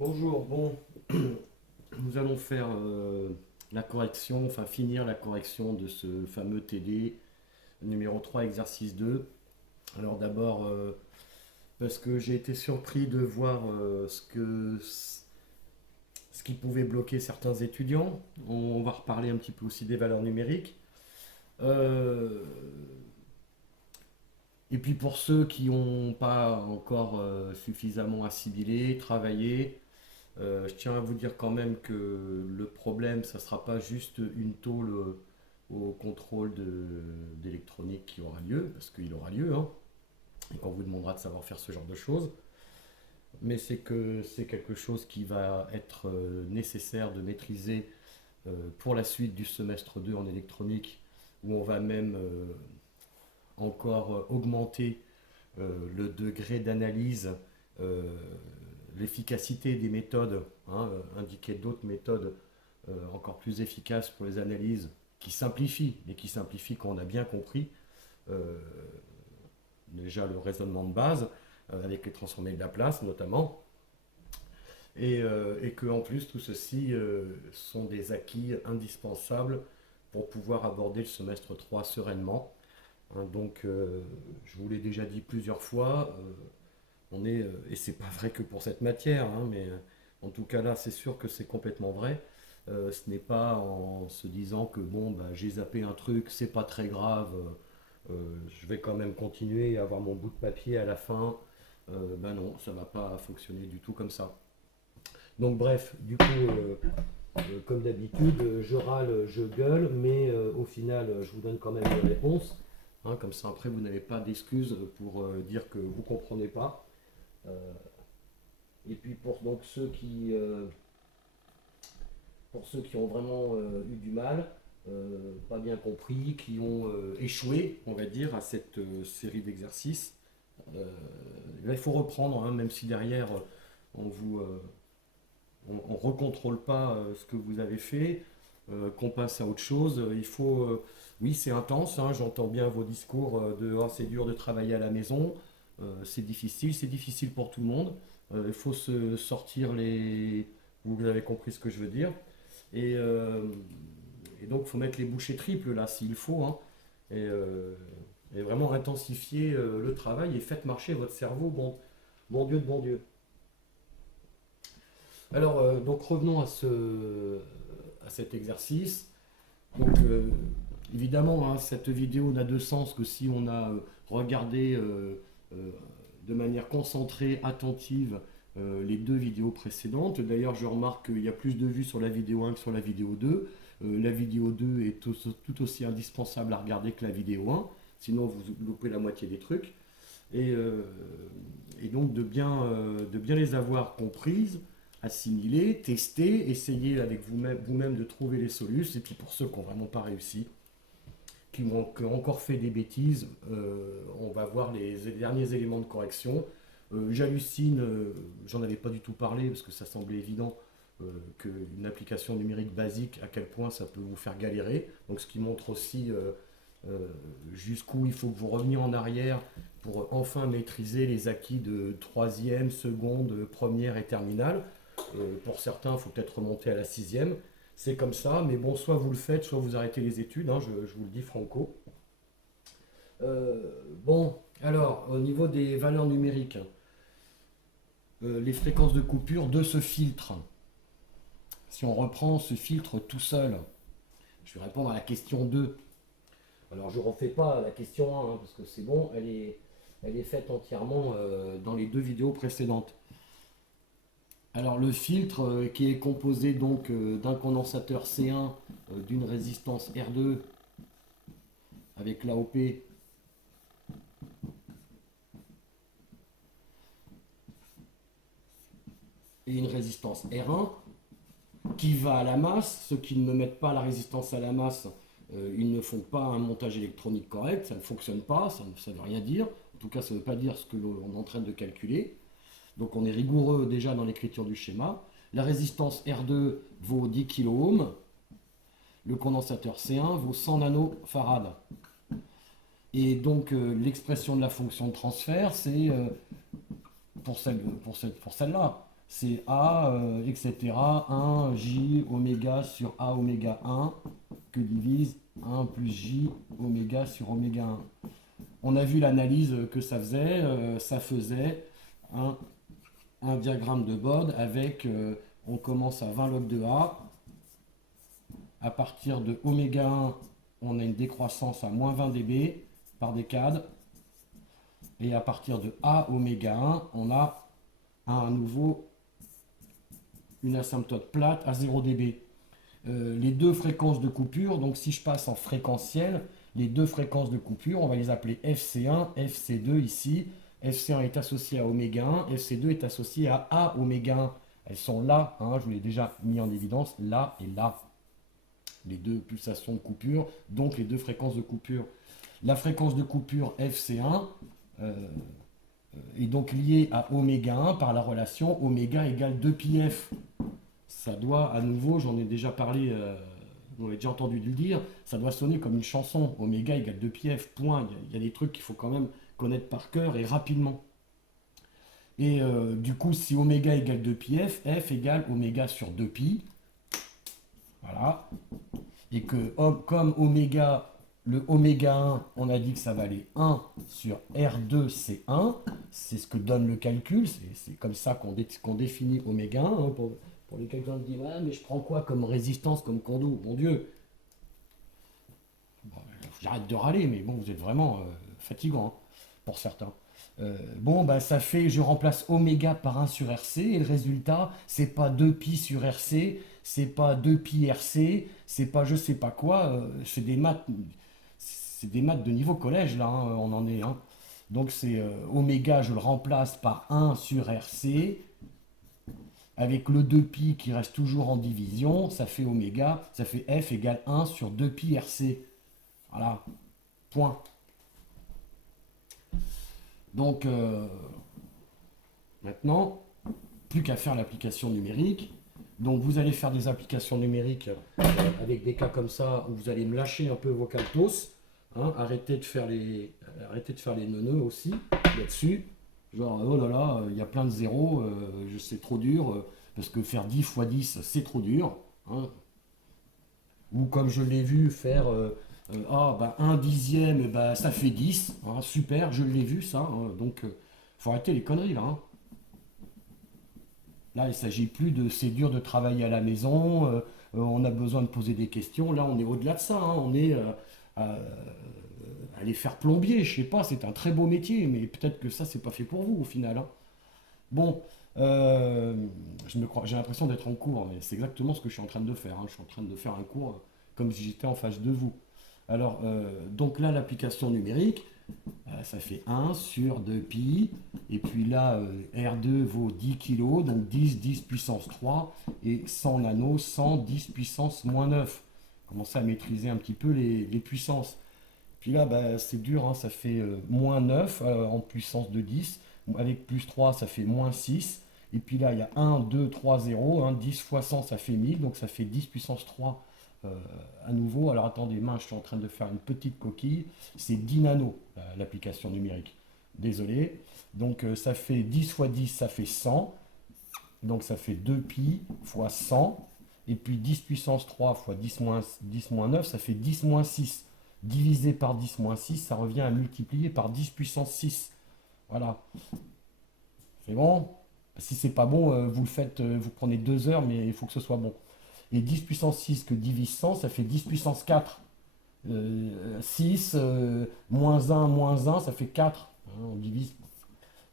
Bonjour, bon, nous allons faire la correction, enfin finir la correction de ce fameux TD numéro 3, exercice 2. Alors d'abord, parce que j'ai été surpris de voir ce qui pouvait bloquer certains étudiants. On va reparler un petit peu aussi des valeurs numériques. Euh, et puis pour ceux qui n'ont pas encore suffisamment assimilé, travaillé, je tiens à vous dire quand même que le problème, ça ne sera pas juste une tôle au contrôle d'électronique qui aura lieu, parce qu'il aura lieu, hein, et qu'on vous demandera de savoir faire ce genre de choses, mais c'est que c'est quelque chose qui va être nécessaire de maîtriser pour la suite du semestre 2 en électronique, où on va même encore augmenter le degré d'analyse, euh, l'efficacité des méthodes, hein, indiquer d'autres méthodes encore plus efficaces pour les analyses, qui simplifient, et qui simplifient quand on a bien compris euh, déjà le raisonnement de base, avec les transformés de Laplace notamment, et que en plus tout ceci sont des acquis indispensables pour pouvoir aborder le semestre 3 sereinement. Hein, donc je vous l'ai déjà dit plusieurs fois, et c'est pas vrai que pour cette matière, hein, mais en tout cas là, c'est sûr que c'est complètement vrai. Ce n'est pas en se disant que bon, bah, j'ai zappé un truc, c'est pas très grave, je vais quand même continuer à avoir mon bout de papier à la fin. Ben non, ça va pas fonctionner du tout comme ça. Donc bref, du coup, comme d'habitude, je râle, je gueule, mais au final, je vous donne quand même des réponses. Hein, comme ça, après, vous n'avez pas d'excuses pour dire que vous ne comprenez pas. Euh, et puis pour ceux qui ont vraiment eu du mal, pas bien compris, qui ont échoué, on va dire, à cette série d'exercices, là, il faut reprendre, hein, même si derrière on vous on recontrôle pas ce que vous avez fait, qu'on passe à autre chose. Il faut, oui, c'est intense. Hein, j'entends bien vos discours de oh, c'est dur de travailler à la maison, c'est difficile pour tout le monde. Il faut se sortir les. Vous avez compris ce que je veux dire. Et, euh, et donc, il faut mettre les bouchées triples là, s'il faut. Hein, et, euh, et vraiment intensifier le travail et faites marcher votre cerveau. Bon, bon Dieu de bon Dieu. Alors, donc revenons à cet exercice. Donc, évidemment, hein, cette vidéo n'a de sens que si on a regardé euh, de manière concentrée, attentive, les deux vidéos précédentes. D'ailleurs, je remarque qu'il y a plus de vues sur la vidéo 1 que sur la vidéo 2. La vidéo 2 est tout aussi indispensable à regarder que la vidéo 1, sinon vous loupez la moitié des trucs. Et, euh, et donc de bien les avoir comprises, assimilées, testées, essayer avec vous-même de trouver les solutions. Et puis pour ceux qui n'ont vraiment pas réussi, qui ont encore fait des bêtises, on va voir les derniers éléments de correction. J'hallucine, j'en avais pas du tout parlé parce que ça semblait évident qu'une application numérique basique, à quel point ça peut vous faire galérer. Donc ce qui montre aussi jusqu'où il faut que vous reveniez en arrière pour enfin maîtriser les acquis de troisième, seconde, première et terminale. Pour certains, il faut peut-être remonter à la sixième. C'est comme ça, mais bon, soit vous le faites, soit vous arrêtez les études, hein, je vous le dis franco. Bon, alors, au niveau des valeurs numériques, les fréquences de coupure de ce filtre, si on reprend ce filtre tout seul, je vais répondre à la question 2. Alors, je ne refais pas la question 1, hein, parce que c'est bon, elle est faite entièrement dans les deux vidéos précédentes. Alors le filtre qui est composé donc d'un condensateur C1, d'une résistance R2 avec l'AOP et une résistance R1 qui va à la masse. Ceux qui ne mettent pas la résistance à la masse, ils ne font pas un montage électronique correct, ça ne fonctionne pas, ça ne veut rien dire. En tout cas, ça ne veut pas dire ce que l'on est en train de calculer. Donc on est rigoureux déjà dans l'écriture du schéma. La résistance R2 vaut 10 kΩ, le condensateur C1 vaut 100 nanofarad. Et donc l'expression de la fonction de transfert, c'est pour celle-là, c'est A, etc. 1 J oméga sur A oméga 1 que divise 1 plus J oméga sur oméga 1. On a vu l'analyse que ça faisait un diagramme de Bode avec, on commence à 20 log de A, à partir de oméga 1, on a une décroissance à moins 20 dB par décade, et à partir de A oméga 1, on a à nouveau une asymptote plate à 0 dB. Les deux fréquences de coupure, donc si je passe en fréquentiel, les deux fréquences de coupure, on va les appeler FC1, FC2 ici. FC1 est associé à oméga 1, FC2 est associé à A oméga 1. Elles sont là, hein, je vous l'ai déjà mis en évidence, là et là. Les deux pulsations de coupure, donc les deux fréquences de coupure. La fréquence de coupure FC1 est donc liée à oméga 1 par la relation oméga égale 2πf. Ça doit, à nouveau, j'en ai déjà parlé, vous avez déjà entendu le dire, ça doit sonner comme une chanson. Oméga égale 2πf, point. Il y a des trucs qu'il faut quand même connaître par cœur et rapidement. Et du coup, si oméga égale 2πf, f égale oméga sur 2π. Voilà. Et que comme oméga, le oméga 1, on a dit que ça valait 1 sur R2, c'est 1. C'est ce que donne le calcul. C'est comme ça qu'on définit oméga 1. Hein, pour les quelqu'un qui dit ouais, mais je prends quoi comme résistance, comme condo? Mon Dieu, bon, j'arrête de râler, mais bon, vous êtes vraiment fatigant hein, pour certains. Bon, bah, ça fait, je remplace oméga par 1 sur RC, et le résultat, c'est pas 2pi sur RC, c'est pas 2pi RC, c'est pas je sais pas quoi, c'est des maths de niveau collège, là, hein, on en est. Hein. Donc c'est oméga, je le remplace par 1 sur RC, avec le 2pi qui reste toujours en division, ça fait oméga, ça fait F égale 1 sur 2pi RC. Voilà, point. Donc, maintenant, plus qu'à faire l'application numérique. Donc, vous allez faire des applications numériques avec des cas comme ça, où vous allez me lâcher un peu vos caltos. Hein, arrêtez de faire les neuneux aussi là-dessus. Genre, oh là là, il y a plein de zéros, c'est trop dur, parce que faire 10 fois 10, c'est trop dur. Hein. Ou comme je l'ai vu faire bah, 1 dixième, bah, ça fait 10. Hein, super, je l'ai vu ça. Hein, donc, faut arrêter les conneries là. Hein. Là, il ne s'agit plus de c'est dur de travailler à la maison, on a besoin de poser des questions. Là, on est au-delà de ça. Hein, on est aller faire plombier, je sais pas, c'est un très beau métier, mais peut-être que ça, c'est pas fait pour vous au final. Hein. Bon, j'ai l'impression d'être en cours, mais c'est exactement ce que je suis en train de faire. Hein. Je suis en train de faire un cours comme si j'étais en face de vous. Alors, donc là, l'application numérique, ça fait 1 sur 2pi, et puis là, R2 vaut 10 kg, donc 10 puissance 3, et 100 nano, 10 puissance moins 9. Commencez à maîtriser un petit peu les puissances. Puis là, bah, c'est dur, hein, ça fait moins 9 en puissance de 10. Avec plus 3, ça fait moins 6. Et puis là, il y a 1, 2, 3, 0. Hein, 10 fois 100, ça fait 1000. Donc ça fait 10 puissance 3 à nouveau. Alors attendez, je suis en train de faire une petite coquille. C'est 10 nano, l'application numérique. Désolé. Donc ça fait 10 fois 10, ça fait 100. Donc ça fait 2pi fois 100. Et puis 10 puissance 3 fois 10 moins 9, ça fait 10 moins 6. Divisé par 10 moins 6, ça revient à multiplier par 10 puissance 6. Voilà. C'est bon. Si c'est pas bon, vous le faites, vous prenez 2 heures, mais il faut que ce soit bon. Et 10 puissance 6 que divise 100, ça fait 10 puissance 4. 6, moins 1, ça fait 4. Hein, on divise,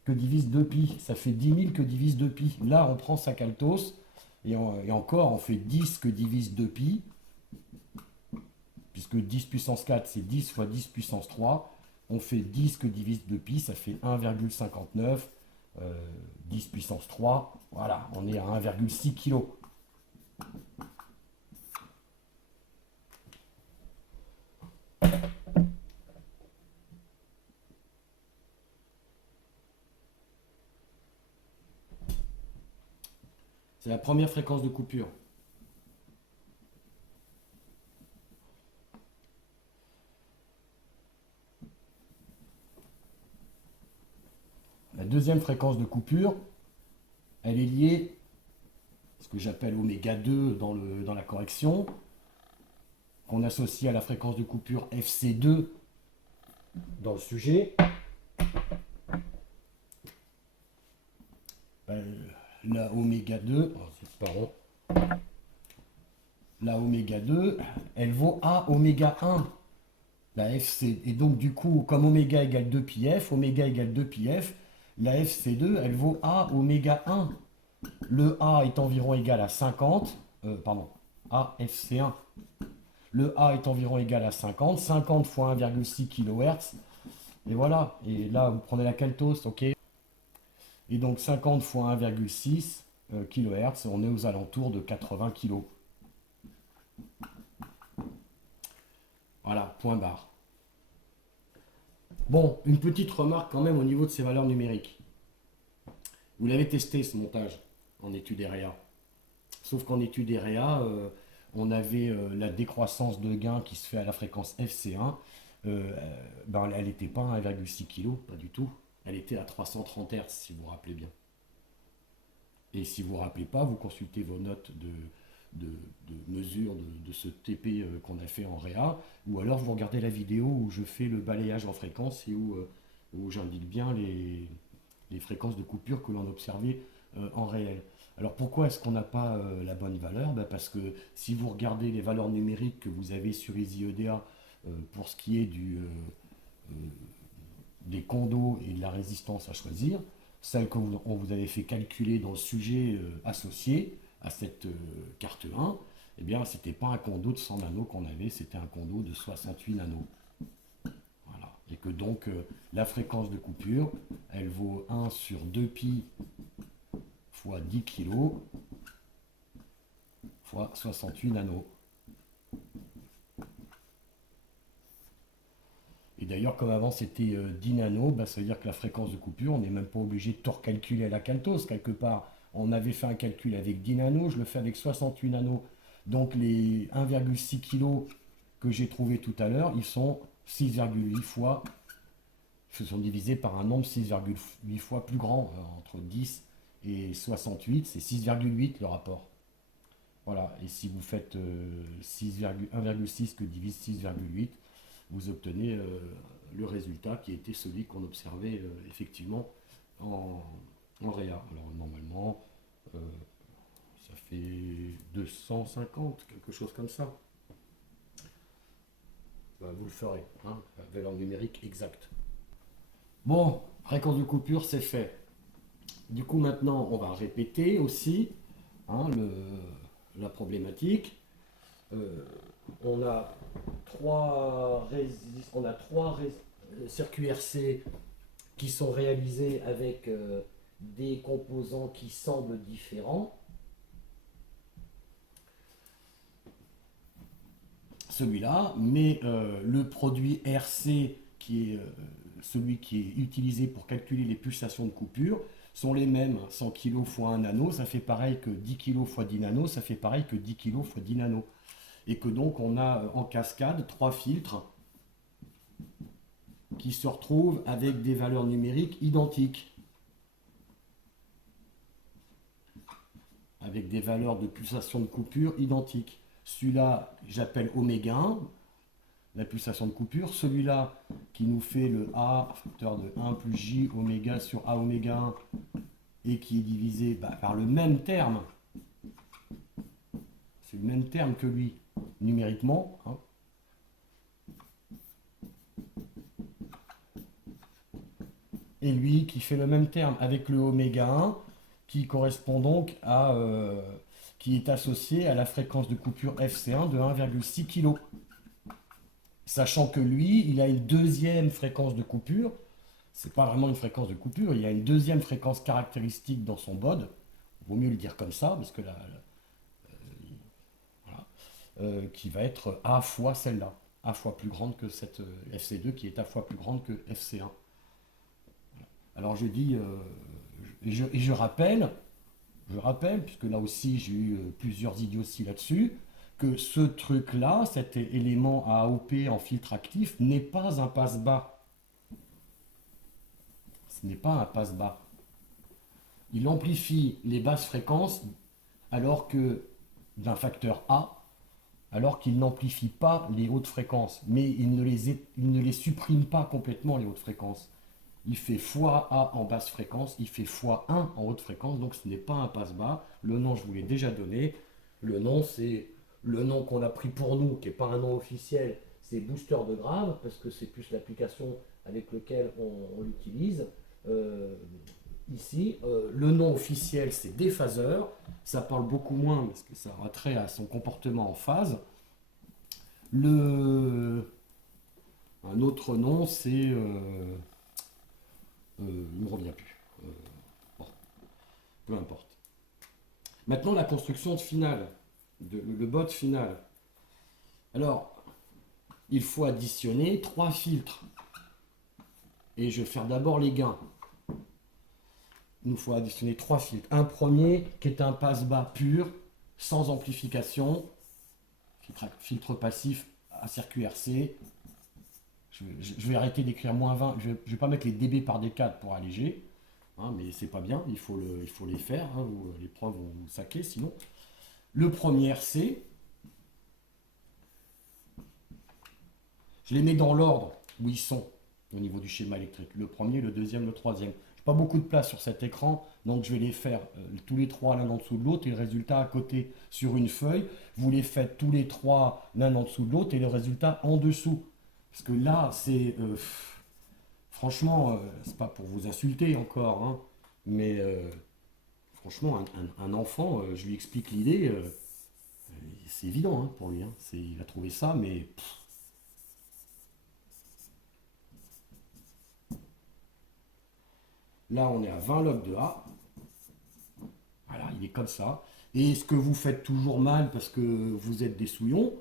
que divise 2pi. Ça fait 10 000 que divise 2pi. Là, on prend sa caltos, et encore, on fait 10 que divise 2pi. Puisque 10 puissance 4, c'est 10 fois 10 puissance 3. On fait 10 que divise 2pi, ça fait 1,59. 10 puissance 3. Voilà, on est à 1,6 kg. C'est la première fréquence de coupure. La deuxième fréquence de coupure, elle est liée à ce que j'appelle oméga 2 dans la correction, qu'on associe à la fréquence de coupure FC2 dans le sujet. Ben, la oméga 2, pardon, la oméga 2, elle vaut A oméga 1. La FC, et donc du coup, comme oméga égale 2 pi f, oméga égale 2 pi f, la FC2, elle vaut A oméga 1. Le A est environ égal à 50, pardon, AFC1. Le A est environ égal à 50, 50 fois 1,6 kHz, et voilà. Et là, vous prenez la caltose, ok. Et donc 50 fois 1,6 kHz, on est aux alentours de 80 kg. Voilà, point barre. Bon, une petite remarque quand même au niveau de ces valeurs numériques. Vous l'avez testé ce montage en étude REA. Sauf qu'en étude REA, on avait la décroissance de gain qui se fait à la fréquence FC1. Ben, elle n'était pas à 1,6 kg, pas du tout. Elle était à 330 Hz, si vous vous rappelez bien. Et si vous ne vous rappelez pas, vous consultez vos notes de mesure de ce TP qu'on a fait en REA, ou alors vous regardez la vidéo où je fais le balayage en fréquence et où j'indique bien les fréquences de coupure que l'on observait en réel. Alors pourquoi est-ce qu'on n'a pas la bonne valeur? Ben parce que si vous regardez les valeurs numériques que vous avez sur EasyEDA pour ce qui est des condos et de la résistance à choisir, celle qu'on vous avait fait calculer dans le sujet associé à cette carte 1, eh bien c'était pas un condo de 100 nanos qu'on avait, c'était un condo de 68 nanos. Voilà. Et que donc la fréquence de coupure, elle vaut 1 sur 2 pi fois 10 kg fois 68 nanos. Et d'ailleurs, comme avant c'était 10 nanos, bah, ça veut dire que la fréquence de coupure, on n'est même pas obligé de tout recalculer à la caltose. Quelque part, on avait fait un calcul avec 10 nanos, je le fais avec 68 nanos. Donc les 1,6 kg que j'ai trouvé tout à l'heure, ils sont 6,8 fois, ils se sont divisés par un nombre 6,8 fois plus grand, entre 10 et 68, c'est 6,8 le rapport. Voilà, et si vous faites 1,6 que divise 6,8, vous obtenez le résultat qui était celui qu'on observait effectivement en REA. Alors normalement, ça fait 250, quelque chose comme ça. Ben, vous le ferez, hein, la valeur numérique exacte. Bon, fréquence de coupure, c'est fait. Du coup, maintenant, on va répéter aussi hein, la problématique. On a trois circuits RC qui sont réalisés avec des composants qui semblent différents. Celui-là, mais le produit RC qui est celui qui est utilisé pour calculer les pulsations de coupure sont les mêmes. 100 kg fois 1 nano, ça fait pareil que 10 kg fois 10 nanos, ça fait pareil que 10 kg fois 10 nanos. Et que donc on a en cascade 3 filtres qui se retrouvent avec des valeurs numériques identiques. Avec des valeurs de pulsation de coupure identiques. Celui-là, j'appelle oméga 1, la pulsation de coupure. Celui-là, qui nous fait le A, facteur de 1 plus J oméga sur A oméga 1, et qui est divisé par le même terme. C'est le même terme que lui, numériquement. Hein. Et lui, qui fait le même terme avec le oméga 1, qui correspond donc à... qui est associé à la fréquence de coupure FC1 de 1,6 kg. Sachant que lui, il a une deuxième fréquence de coupure. C'est pas vraiment une fréquence de coupure, il y a une deuxième fréquence caractéristique dans son BOD. Vaut mieux le dire comme ça, parce que voilà, qui va être A fois celle-là. A fois plus grande que cette FC2 qui est A fois plus grande que FC1. Alors je dis, et je rappelle, puisque là aussi j'ai eu plusieurs idioties là-dessus, que ce truc-là, cet élément à AOP en filtre actif, n'est pas un passe-bas. Ce n'est pas un passe-bas. il amplifie les basses fréquences alors que d'un facteur A, alors qu'il n'amplifie pas les hautes fréquences, mais il ne les supprime pas complètement les hautes fréquences. Il fait fois A en basse fréquence, il fait fois 1 en haute fréquence, donc ce n'est pas un passe-bas. Le nom, je vous l'ai déjà donné. Le nom, c'est le nom qu'on a pris pour nous, qui n'est pas un nom officiel, c'est booster de grave, parce que c'est plus l'application avec laquelle on l'utilise. Ici, le nom officiel, c'est déphaseur. Ça parle beaucoup moins, parce que ça a trait à son comportement en phase. Un autre nom, c'est... il ne me revient plus. Bon, peu importe. Maintenant, la construction finale, le bot final. Alors, il faut additionner 3 filtres. Et je vais faire d'abord les gains. Il nous faut additionner 3 filtres. Un premier qui est un passe-bas pur, sans amplification, filtre passif à circuit RC. Je vais arrêter d'écrire -20, je ne vais pas mettre les dB par décade pour alléger, hein, mais c'est pas bien, il faut les faire, hein, ou les profs vont vous saquer sinon. Le premier RC, je les mets dans l'ordre où ils sont au niveau du schéma électrique. Le premier, le deuxième, le troisième. Je n'ai pas beaucoup de place sur cet écran, donc je vais les faire tous les trois l'un en dessous de l'autre et le résultat à côté sur une feuille. Vous les faites tous les trois l'un en dessous de l'autre et le résultat en dessous. Parce que là, c'est... franchement, c'est pas pour vous insulter encore, hein, mais franchement, un enfant, je lui explique l'idée, c'est évident hein, pour lui. Hein, il a trouvé ça, mais... Là, on est à 20 log de A. Voilà, il est comme ça. Et ce que vous faites toujours mal parce que vous êtes des souillons,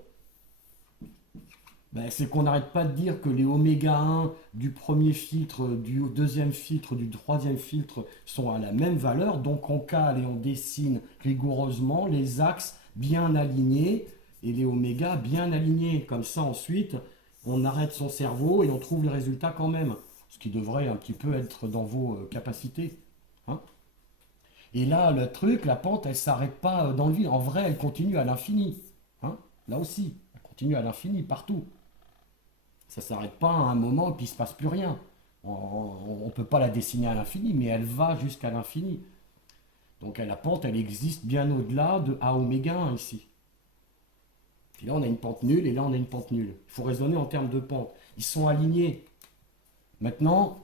ben, c'est qu'on n'arrête pas de dire que les oméga 1 du premier filtre, du deuxième filtre, du troisième filtre sont à la même valeur. Donc on cale et on dessine rigoureusement les axes bien alignés et les oméga bien alignés. Comme ça ensuite, on arrête son cerveau et on trouve les résultats quand même. Ce qui devrait un petit peu être dans vos capacités. Hein. Et là, le truc, la pente, elle ne s'arrête pas dans le vide. En vrai, elle continue à l'infini. Hein. Là aussi, elle continue à l'infini, partout. Ça ne s'arrête pas à un moment et puis il ne se passe plus rien. On ne peut pas la dessiner à l'infini, mais elle va jusqu'à l'infini. Donc la pente, elle existe bien au-delà de A oméga 1 ici. Puis là, on a une pente nulle et là, on a une pente nulle. Il faut raisonner en termes de pente. Ils sont alignés. Maintenant,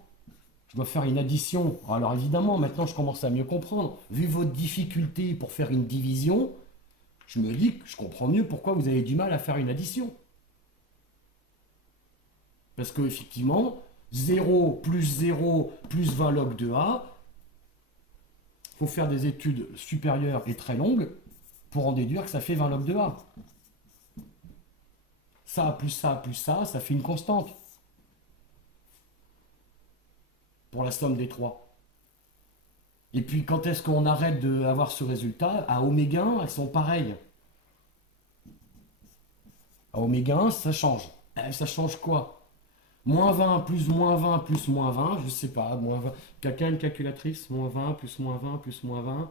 je dois faire une addition. Alors évidemment, maintenant, je commence à mieux comprendre. Vu votre difficulté pour faire une division, je me dis que je comprends mieux pourquoi vous avez du mal à faire une addition. Parce que effectivement, 0 plus 20 log de A, il faut faire des études supérieures et très longues pour en déduire que ça fait 20 log de A. Ça plus ça plus ça fait une constante. Pour la somme des trois. Et puis quand est-ce qu'on arrête d'avoir ce résultat? À oméga 1, elles sont pareilles. À oméga 1, ça change. Ça change quoi? -20 plus -20 plus -20, je sais pas, -20. Quelqu'un a une calculatrice? -20 plus -20 plus -20.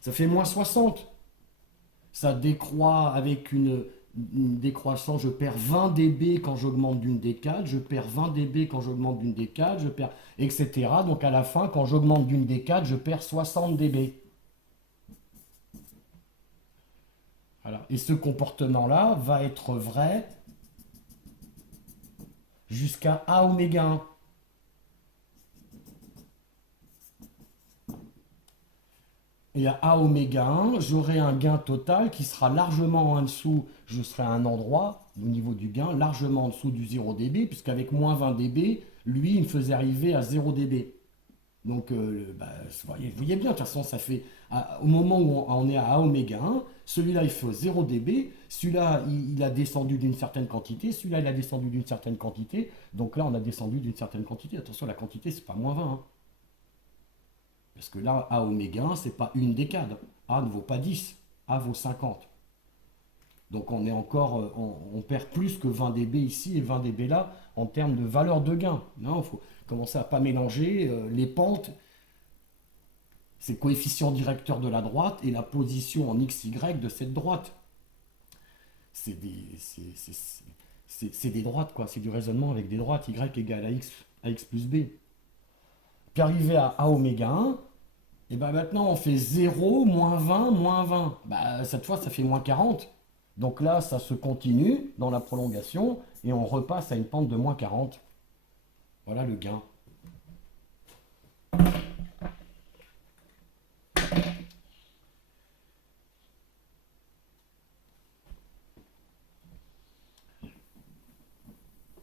Ça fait -60. Ça décroît avec une décroissance, je perds 20 dB quand j'augmente d'une décade, je perds 20 dB quand j'augmente d'une décade, je perds, etc. Donc à la fin, quand j'augmente d'une décade, je perds 60 dB. Voilà. Et ce comportement-là va être vrai jusqu'à A oméga 1. Et à A oméga 1, j'aurai un gain total qui sera largement en dessous, je serai à un endroit, au niveau du gain, largement en dessous du 0 dB, puisqu'avec -20 dB, lui, il me faisait arriver à 0 dB. Donc, vous voyez bien, de toute façon, ça fait, au moment où on est à A oméga 1, celui-là, il fait 0 dB, celui-là, il a descendu d'une certaine quantité, celui-là, il a descendu d'une certaine quantité, donc là, on a descendu d'une certaine quantité. Attention, la quantité, c'est pas -20, hein. Parce que là, A oméga 1, c'est pas une décade. A ne vaut pas 10, A vaut 50. Donc on est encore, on perd plus que 20 dB ici et 20 dB là en termes de valeur de gain. Il faut commencer à ne pas mélanger les pentes c'est le coefficient directeur de la droite et la position en XY de cette droite. C'est des droites, quoi. C'est du raisonnement avec des droites. Y égale à x plus b. Puis arrivé à A oméga 1, et ben maintenant on fait 0, moins 20, moins 20. Bah, cette fois ça fait moins 40. Donc là ça se continue dans la prolongation et on repasse à une pente de moins 40. Voilà le gain.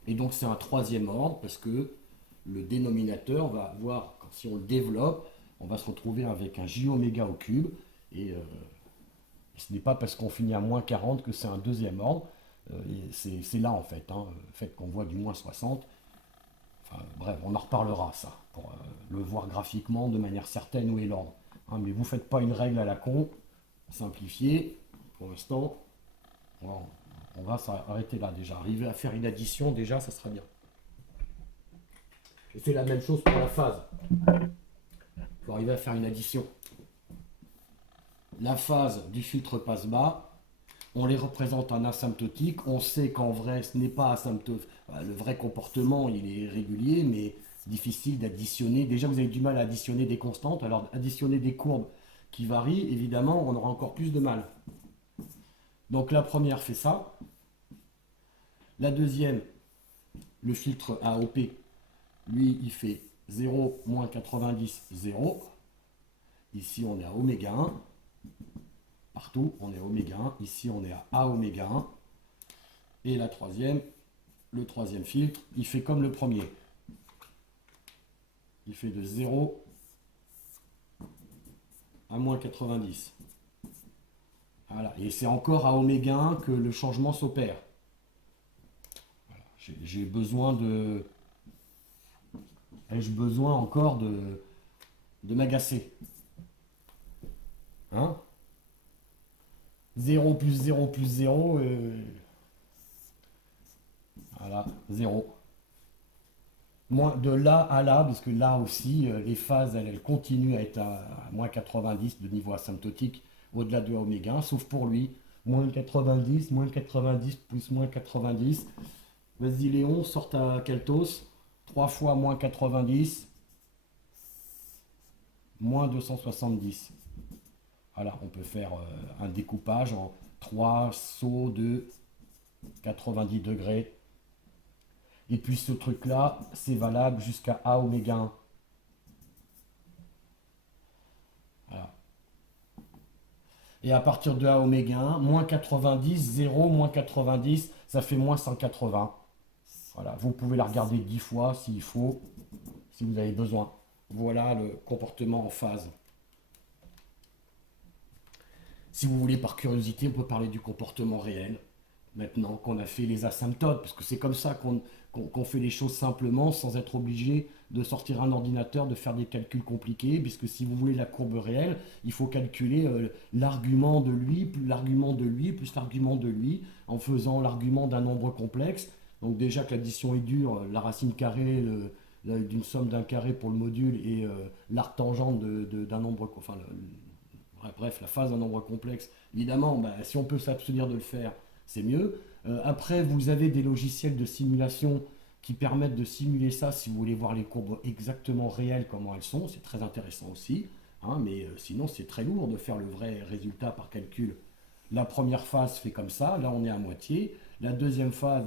Et donc c'est un troisième ordre parce que le dénominateur va avoir, si on le développe, on va se retrouver avec un j oméga au cube. Et ce n'est pas parce qu'on finit à moins 40 que c'est un deuxième ordre. C'est là en fait, hein, le fait qu'on voit du moins 60. Enfin, bref, on en reparlera ça, pour le voir graphiquement de manière certaine où est l'ordre. Hein, mais vous ne faites pas une règle à la con, simplifiée. Pour l'instant, on va s'arrêter là déjà. Arriver à faire une addition, déjà, ça sera bien. Et c'est la même chose pour la phase. Il faut arriver à faire une addition. La phase du filtre passe-bas, on les représente en asymptotique. On sait qu'en vrai, ce n'est pas asymptotique. Le vrai comportement, il est régulier, mais difficile d'additionner. Déjà, vous avez du mal à additionner des constantes. Alors, additionner des courbes qui varient, évidemment, on aura encore plus de mal. Donc, la première fait ça. La deuxième, le filtre AOP, lui, il fait 0, moins 90, 0. Ici, on est à oméga 1. Partout, on est à oméga 1. Ici, on est à A oméga 1. Et la troisième, le troisième filtre, il fait comme le premier. Il fait de 0 à moins 90. Voilà. Et c'est encore à oméga 1 que le changement s'opère. Voilà. J'ai besoin de... Ai-je besoin encore de m'agacer? Hein? 0 plus 0 plus 0, voilà, 0. Moins de là à là, parce que là aussi, les phases, elles continuent à être à moins 90 de niveau asymptotique au-delà de oméga 1, sauf pour lui. Moins 90 plus moins 90. Vas-y Léon, sort ta Keltos. 3 fois moins 90, moins 270. Voilà, on peut faire un découpage en 3 sauts de 90 degrés. Et puis ce truc-là, c'est valable jusqu'à A oméga 1. Voilà. Et à partir de A oméga 1, moins 90, 0, moins 90, ça fait moins 180. Voilà, vous pouvez la regarder 10 fois s'il faut, si vous avez besoin. Voilà le comportement en phase. Si vous voulez, par curiosité, on peut parler du comportement réel. Maintenant qu'on a fait les asymptotes, parce que c'est comme ça qu'on fait les choses simplement, sans être obligé de sortir un ordinateur, de faire des calculs compliqués, puisque si vous voulez la courbe réelle, il faut calculer l'argument de lui, plus l'argument de lui, plus l'argument de lui, en faisant l'argument d'un nombre complexe. Donc déjà que l'addition est dure, la racine carrée d'une somme d'un carré pour le module et l'arc tangente d'un nombre, enfin bref, la phase d'un nombre complexe, évidemment, si on peut s'abstenir de le faire, c'est mieux. Après, vous avez des logiciels de simulation qui permettent de simuler ça si vous voulez voir les courbes exactement réelles, comment elles sont. C'est très intéressant aussi. Hein, mais sinon, c'est très lourd de faire le vrai résultat par calcul. La première phase fait comme ça. Là, on est à moitié. La deuxième phase,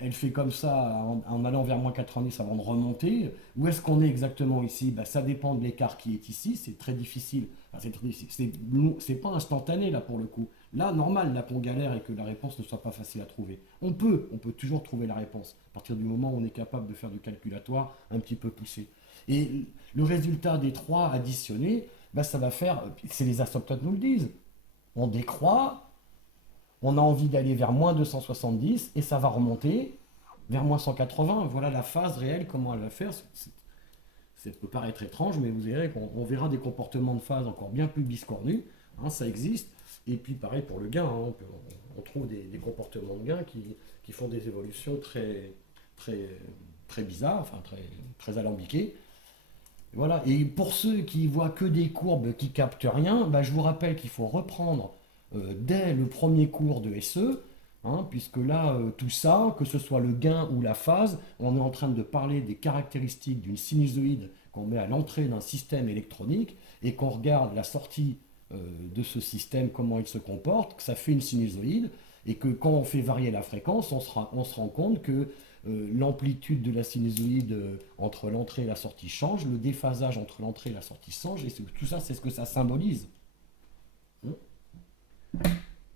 elle fait comme ça en allant vers moins 90 avant de remonter. Où est-ce qu'on est exactement ici? Ça dépend de l'écart qui est ici, c'est très difficile. Enfin, c'est pas instantané là pour le coup. Là, normal, là qu'on galère et que la réponse ne soit pas facile à trouver. On peut toujours trouver la réponse à partir du moment où on est capable de faire du calculatoire un petit peu poussé. Et le résultat des trois additionnés, ça va faire, c'est les asymptotes nous le disent, on décroît. On a envie d'aller vers moins 270 et ça va remonter vers moins 180. Voilà la phase réelle, comment elle va faire. Ça peut paraître étrange, mais vous verrez qu'on verra des comportements de phase encore bien plus biscornus. Hein, ça existe. Et puis pareil pour le gain. Hein, on trouve des comportements de gain qui font des évolutions très bizarres, enfin très alambiquées. Voilà. Et pour ceux qui voient que des courbes qui captent rien, bah, je vous rappelle qu'il faut reprendre dès le premier cours de SE, hein, puisque là, tout ça, que ce soit le gain ou la phase, on est en train de parler des caractéristiques d'une sinusoïde qu'on met à l'entrée d'un système électronique et qu'on regarde la sortie de ce système, comment il se comporte, que ça fait une sinusoïde, et que quand on fait varier la fréquence, on se rend compte que l'amplitude de la sinusoïde entre l'entrée et la sortie change, le déphasage entre l'entrée et la sortie change, et tout ça, c'est ce que ça symbolise.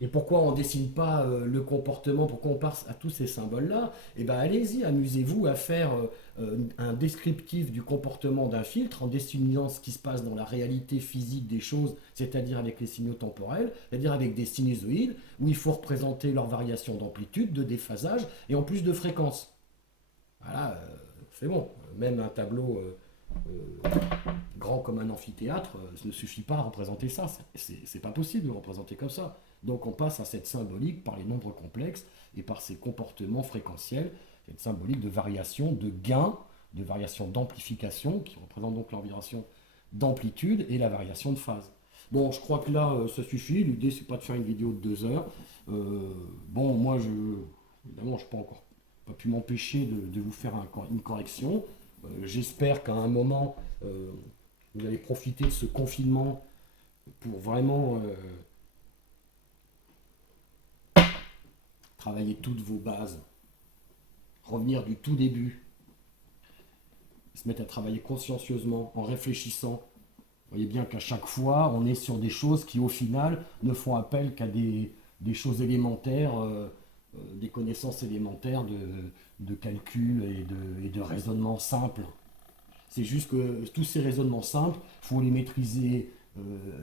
Et pourquoi on ne dessine pas le comportement, pourquoi on passe à tous ces symboles-là? Eh bien, allez-y, amusez-vous à faire un descriptif du comportement d'un filtre en dessinant ce qui se passe dans la réalité physique des choses, c'est-à-dire avec les signaux temporels, c'est-à-dire avec des sinusoïdes, où il faut représenter leur variation d'amplitude, de déphasage et en plus de fréquence. Voilà, c'est bon. Même un tableau grand comme un amphithéâtre ne suffit pas à représenter ça. C'est pas possible de le représenter comme ça. Donc on passe à cette symbolique par les nombres complexes et par ces comportements fréquentiels, cette symbolique de variation, de gain, de variation d'amplification, qui représente donc la variation d'amplitude et la variation de phase. Bon, je crois que là, ça suffit. L'idée, c'est pas de faire une vidéo de 2 heures. Bon, moi, évidemment, je n'ai pas pu m'empêcher de vous faire une correction. J'espère qu'à un moment, vous allez profiter de ce confinement pour vraiment travailler toutes vos bases, revenir du tout début, se mettre à travailler consciencieusement, en réfléchissant. Vous voyez bien qu'à chaque fois, on est sur des choses qui, au final, ne font appel qu'à des choses élémentaires, des connaissances élémentaires de calcul et de raisonnement simple. C'est juste que tous ces raisonnements simples, il faut les maîtriser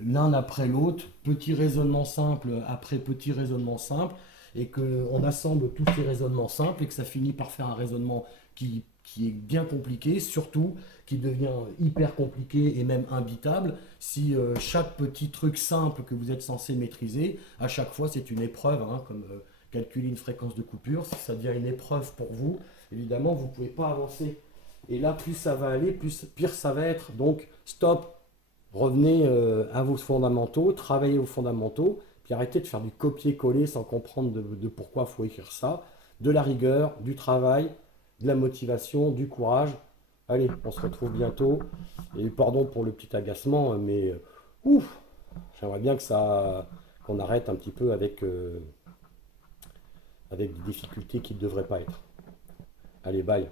l'un après l'autre, petit raisonnement simple après petit raisonnement simple, et qu'on assemble tous ces raisonnements simples et que ça finit par faire un raisonnement qui est bien compliqué, surtout qui devient hyper compliqué et même imbitable si chaque petit truc simple que vous êtes censé maîtriser, à chaque fois c'est une épreuve, hein, comme calculer une fréquence de coupure, si ça devient une épreuve pour vous, évidemment vous ne pouvez pas avancer. Et là, plus ça va aller, pire ça va être. Donc, stop, revenez à vos fondamentaux, travaillez vos fondamentaux, puis arrêtez de faire du copier-coller sans comprendre de pourquoi il faut écrire ça. De la rigueur, du travail, de la motivation, du courage. Allez, on se retrouve bientôt. Et pardon pour le petit agacement, mais ouf, j'aimerais bien qu'on arrête un petit peu avec des difficultés qui ne devraient pas être. Allez, bye.